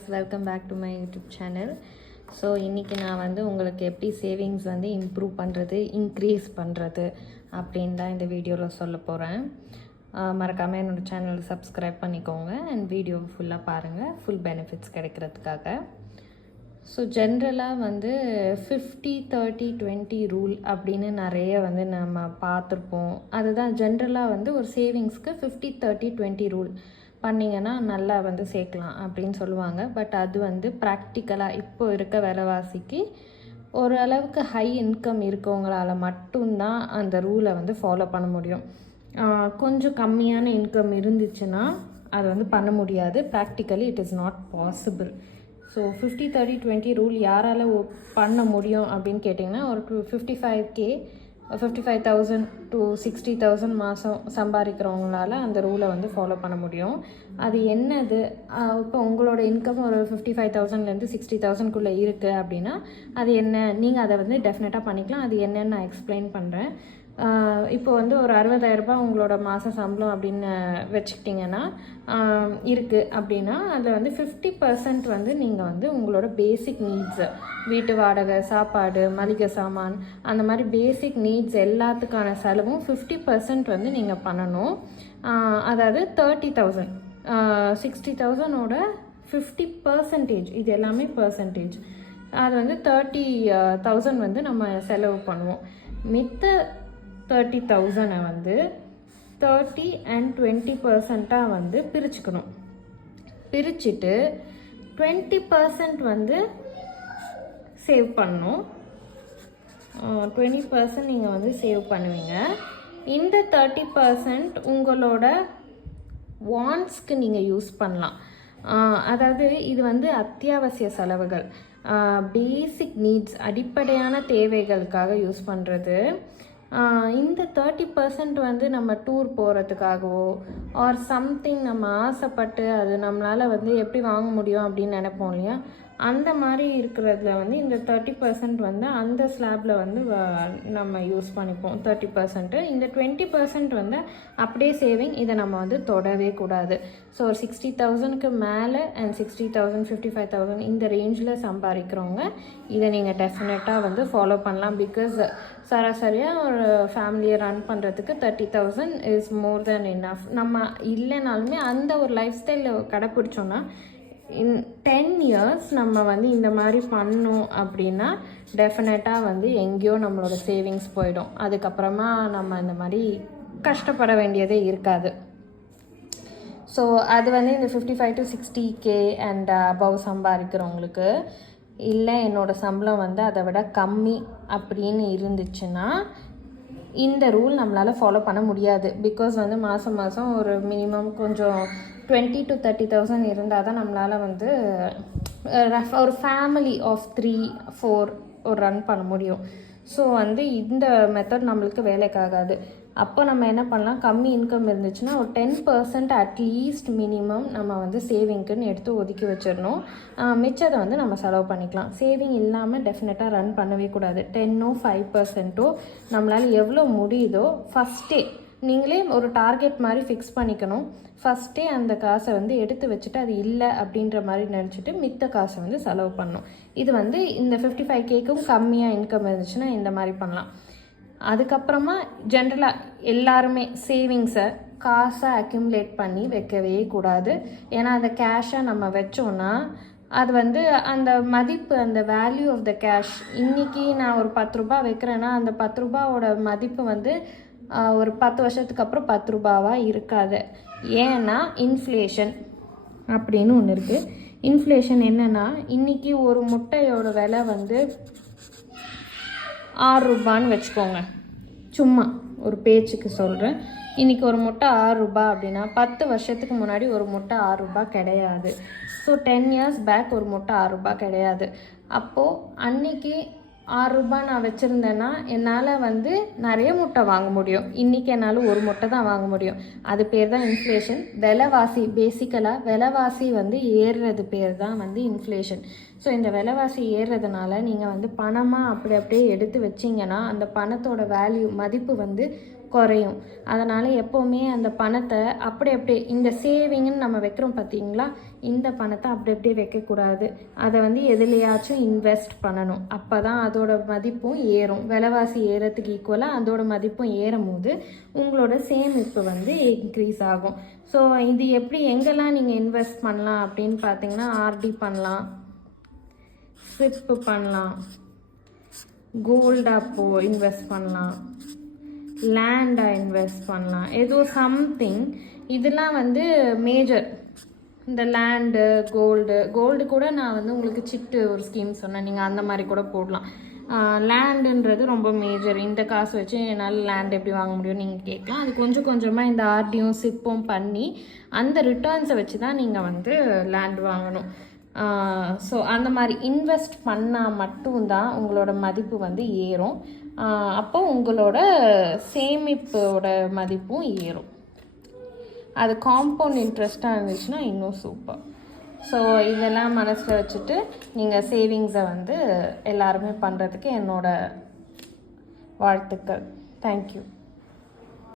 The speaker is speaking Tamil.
Guys welcome back to my YouTube channel so இன்றைக்கி நான் வந்து உங்களுக்கு எப்படி சேவிங்ஸ் வந்து இம்ப்ரூவ் பண்ணுறது இன்க்ரீஸ் பண்ணுறது அப்படின்னு தான் இந்த வீடியோவில் சொல்ல போகிறேன் மறக்காமல் என்னோடய சேனலை சப்ஸ்கிரைப் பண்ணிக்கோங்க அண்ட் வீடியோ ஃபுல்லாக பாருங்கள் ஃபுல் பெனிஃபிட்ஸ் கிடைக்கிறதுக்காக. ஸோ ஜென்ரலாக வந்து ஃபிஃப்டி தேர்ட்டி டுவெண்ட்டி ரூல் அப்படின்னு நிறைய வந்து நம்ம பார்த்துருப்போம். அதுதான் ஜென்ரலாக வந்து ஒரு சேவிங்ஸ்க்கு ஃபிஃப்டி தேர்ட்டி டுவெண்ட்டி ரூல் பண்ணிங்கன்னா நல்லா வந்து சேர்க்கலாம் அப்படின்னு சொல்லுவாங்க. பட் அது வந்து ப்ராக்டிக்கலாக இப்போ இருக்க விலைவாசிக்கு ஓரளவுக்கு ஹை இன்கம் இருக்கவங்களால மட்டும்தான் அந்த ரூலை வந்து ஃபாலோ பண்ண முடியும். கொஞ்சம் கம்மியான இன்கம் இருந்துச்சுன்னா அது வந்து பண்ண முடியாது. Practically it is not possible so fifty thirty twenty rule யாரால் பண்ண முடியும் அப்படின்னு கேட்டிங்கன்னா ஒரு two fifty five K fifty five thousand to sixty thousand மாதம் சம்பாதிக்கிறவங்களால அந்த ரூலை வந்து ஃபாலோ பண்ண முடியும். அது என்னது? இப்போ உங்களோட இன்கம் ஒரு ஃபிஃப்டி ஃபைவ் தௌசண்ட்லேருந்து சிக்ஸ்டி தௌசண்ட்குள்ளே இருக்குது அப்படின்னா அது என்ன? நீங்கள் அதை வந்து டெஃபினட்டாக பண்ணிக்கலாம். அது என்னன்னு நான் எக்ஸ்பிளைன் பண்ணுறேன் இப்போ வந்து ஒரு அறுபதாயிரரூபா உங்களோட மாத சம்பளம் அப்படின்னு வச்சுக்கிட்டிங்கன்னா இருக்குது அப்படின்னா அதில் வந்து ஃபிஃப்டி பர்சன்ட் வந்து நீங்கள் வந்து உங்களோட பேசிக் நீட்ஸு வீட்டு வாடகை சாப்பாடு மளிகை சாமான் அந்த மாதிரி பேசிக் நீட்ஸ் எல்லாத்துக்கான செலவும் ஃபிஃப்டி பர்சன்ட் வந்து நீங்கள் பண்ணணும். அதாவது தேர்ட்டி தௌசண்ட் சிக்ஸ்டி தௌசண்டோட ஃபிஃப்டி பர்சன்டேஜ் இது எல்லாமே பர்சன்டேஜ் அது வந்து தேர்ட்டி தௌசண்ட் வந்து நம்ம செலவு பண்ணுவோம். மித்த தேர்ட்டி தௌசண்டை வந்து தேர்ட்டி அண்ட் டுவெண்ட்டி பர்சண்ட்டாக வந்து பிரிச்சுக்கணும். பிரிச்சுட்டு டுவெண்ட்டி பர்சன்ட் வந்து சேவ் பண்ணணும். டுவெண்ட்டி பர்சன்ட் நீங்கள் வந்து சேவ் பண்ணுவீங்க. இந்த தேர்ட்டி பர்சன்ட் உங்களோட வான்ஸ்க்கு நீங்கள் யூஸ் பண்ணலாம். அதாவது இது வந்து அத்தியாவசிய செலவுகள். பேசிக் நீட்ஸ் அடிப்படையான தேவைகளுக்காக யூஸ் பண்ணுறது இந்த தேர்ட்டி பர்சன்ட் வந்து நம்ம டூர் போகிறதுக்காகவோ ஆர் சம்திங் நம்ம ஆசைப்பட்டு அது நம்மளால் வந்து எப்படி வாங்க முடியும் அப்படின்னு நினைப்போம் இல்லையா? அந்த மாதிரி இருக்கிறதுல வந்து இந்த தேர்ட்டி பர்சன்ட் வந்து அந்த ஸ்லாப்பில் வந்து வ- நம்ம யூஸ் பண்ணிப்போம். தேர்ட்டி பர்சன்ட்டு இந்த டுவெண்ட்டி பர்சன்ட் வந்து அப்படியே சேவிங் இதை நம்ம வந்து தொடவே கூடாது. ஸோ ஒரு சிக்ஸ்டி தௌசண்ட்க்கு மேலே and sixty thousand fifty five thousand இந்த ரேஞ்சில் சம்பாதிக்கிறவங்க இதை நீங்கள் டெஃபினட்டாக வந்து ஃபாலோ பண்ணலாம். பிகாஸ் சராசரியாக ஒரு ஃபேமிலியை ரன் பண்ணுறதுக்கு thirty thousand is more then enough நம்ம இல்லைனாலுமே அந்த ஒரு லைஃப் ஸ்டைலில் கடைப்பிடிச்சோன்னா இன் டென் இயர்ஸ் நம்ம வந்து இந்த மாதிரி பண்ணோம் அப்படின்னா டெஃபினட்டாக வந்து எங்கேயோ நம்மளோட சேவிங்ஸ் போயிடும். அதுக்கப்புறமா நம்ம இந்த மாதிரி கஷ்டப்பட வேண்டியதே இருக்காது. ஸோ அது வந்து இந்த fifty five to sixty K and above சம்பாதிக்கிறவங்களுக்கு இல்லை என்னோட சம்பளம் வந்து அதை விட கம்மி அப்படின்னு இருந்துச்சுன்னா இந்த ரூல் நம்மளால் ஃபாலோ பண்ண முடியாது. பிகாஸ் வந்து மாதம் மாதம் ஒரு மினிமம் கொஞ்சம் டுவெண்ட்டி டு தேர்ட்டி தௌசண்ட் இருந்தால் தான் நம்மளால் வந்து ரஃப் ஒரு ஃபேமிலி ஆஃப் த்ரீ ஃபோர் ஒரு ரன் பண்ண முடியும். ஸோ வந்து இந்த மெத்தட் நம்மளுக்கு வேலைக்காகாது அப்போ நம்ம என்ன பண்ணலாம்? கம்மி இன்கம் இருந்துச்சுன்னா ஒரு டென் பர்சன்ட் அட்லீஸ்ட் மினிமம் நம்ம வந்து சேவிங்க்குன்னு எடுத்து ஒதுக்கி வச்சிடணும். மிச்சத்தை வந்து நம்ம செலவு பண்ணிக்கலாம். சேவிங் இல்லாமல் டெஃபினட்டாக ரன் பண்ணவே கூடாது. டென்னோ ஃபைவ் பர்சன்ட்டோ நம்மளால் எவ்வளோ முடியுதோ ஃபஸ்ட்டே நீங்களே ஒரு டார்கெட் மாதிரி ஃபிக்ஸ் பண்ணிக்கணும். ஃபஸ்ட்டே அந்த காசை வந்து எடுத்து வச்சுட்டு அது இல்லை அப்படின்ற மாதிரி நினச்சிட்டு மித்த காசை வந்து செலவு பண்ணணும். இது வந்து இந்த ஃபிஃப்டி ஃபைவ் கேக்கும் கம்மியாக இன்கம் இருந்துச்சுன்னா இந்த மாதிரி பண்ணலாம். அதுக்கப்புறமா ஜென்ரலாக எல்லாருமே சேவிங்ஸை காசை அக்யூமுலேட் பண்ணி வைக்கவே கூடாது. ஏன்னா அந்த கேஷை நம்ம வச்சோன்னா அது வந்து அந்த மதிப்பு அந்த வேல்யூ ஆஃப் த கேஷ் இன்னைக்கு நான் ஒரு பத்து ரூபா வைக்கிறேன்னா அந்த பத்து ரூபாவோட மதிப்பு வந்து ஒரு பத்து வருஷத்துக்கு அப்புறம் பத்து ரூபாவாக இருக்காது. ஏன்னா இன்ஃப்ளேஷன் அப்படின்னு ஒன்று இருக்குது இன்ஃப்ளேஷன் என்னென்னா இன்றைக்கி ஒரு முட்டையோட விலை வந்து ஆறு ரூபான்னு வச்சுக்கோங்க. சும்மா ஒரு பேச்சுக்கு சொல்கிறேன் இன்றைக்கி ஒரு முட்டை ஆறு ரூபா அப்படின்னா பத்து வருஷத்துக்கு முன்னாடி ஒரு முட்டை ஆறு கிடையாது. ஸோ டென் இயர்ஸ் பேக் ஒரு முட்டை ஆறு கிடையாது. அப்போது அன்னைக்கு ஆறு ரூபாய் நான் வச்சுருந்தேன்னா என்னால் வந்து நிறைய முட்டை வாங்க முடியும். இன்றைக்கி என்னால் ஒரு முட்டை தான் வாங்க முடியும். அது பேர் தான் இன்ஃப்ளேஷன் விலைவாசி பேசிக்கலாக விலைவாசி வந்து ஏறுறது பேர் தான் வந்து இன்ஃப்ளேஷன் ஸோ இந்த விலைவாசி ஏறுறதுனால நீங்கள் வந்து பணமாக அப்படி அப்படியே எடுத்து வச்சிங்கன்னா அந்த பணத்தோட வேல்யூ மதிப்பு வந்து குறையும். அதனால் எப்போவுமே அந்த பணத்தை அப்படி அப்படியே இந்த சேவிங்னு நம்ம வைக்கிறோம் பார்த்தீங்களா இந்த பணத்தை அப்படி அப்படியே வைக்கக்கூடாது. அதை வந்து எதுலையாச்சும் இன்வெஸ்ட் பண்ணணும். அப்போ தான் அதோட மதிப்பும் ஏறும். விலைவாசி ஏறத்துக்கு ஈக்குவலாக அதோட மதிப்பும் ஏறும் போது உங்களோட சேமிப்பு வந்து இன்க்ரீஸ் ஆகும். ஸோ இது எப்படி எங்கெல்லாம் நீங்கள் இன்வெஸ்ட் பண்ணலாம் அப்படின்னு பார்த்தீங்கன்னா ஆர்டி பண்ணலாம் ஸ்விப்பு பண்ணலாம் கோல்டாக போ இன்வெஸ்ட் பண்ணலாம். லேண்டாக இன்வெஸ்ட் பண்ணலாம். ஏதோ சம்திங் இதெல்லாம் வந்து மேஜர் இந்த லேண்டு கோல்டு கோல்டு கூட நான் வந்து உங்களுக்கு சிட்டு ஒரு ஸ்கீம் சொன்னேன். நீங்கள் அந்த மாதிரி கூட போடலாம். லேண்டுன்றது ரொம்ப மேஜர் இந்த காசு வச்சு என்னால் லேண்ட் எப்படி வாங்க முடியும் நீங்கள் கேட்கலாம். அது கொஞ்சம் கொஞ்சமாக இந்த ஆர்டியும் சிப்பும் பண்ணி அந்த ரிட்டர்ன்ஸை வச்சு தான் நீங்கள் வந்து லேண்ட் வாங்கணும். ஸோ அந்த மாதிரி இன்வெஸ்ட் பண்ணால் மட்டும்தான் உங்களோட மதிப்பு வந்து ஏறும். அப்போ உங்களோட சேமிப்போட மதிப்பும் ஏறும். அது காம்பவுண்ட் இன்ட்ரெஸ்ட்டாக இருந்துச்சுன்னா இன்னும் சூப்பர் ஸோ இதெல்லாம் மனசில் வச்சுட்டு நீங்கள் சேவிங்ஸை வந்து எல்லாருமே பண்ணுறதுக்கு என்னோட வாழ்த்துக்கள். தேங்க்யூ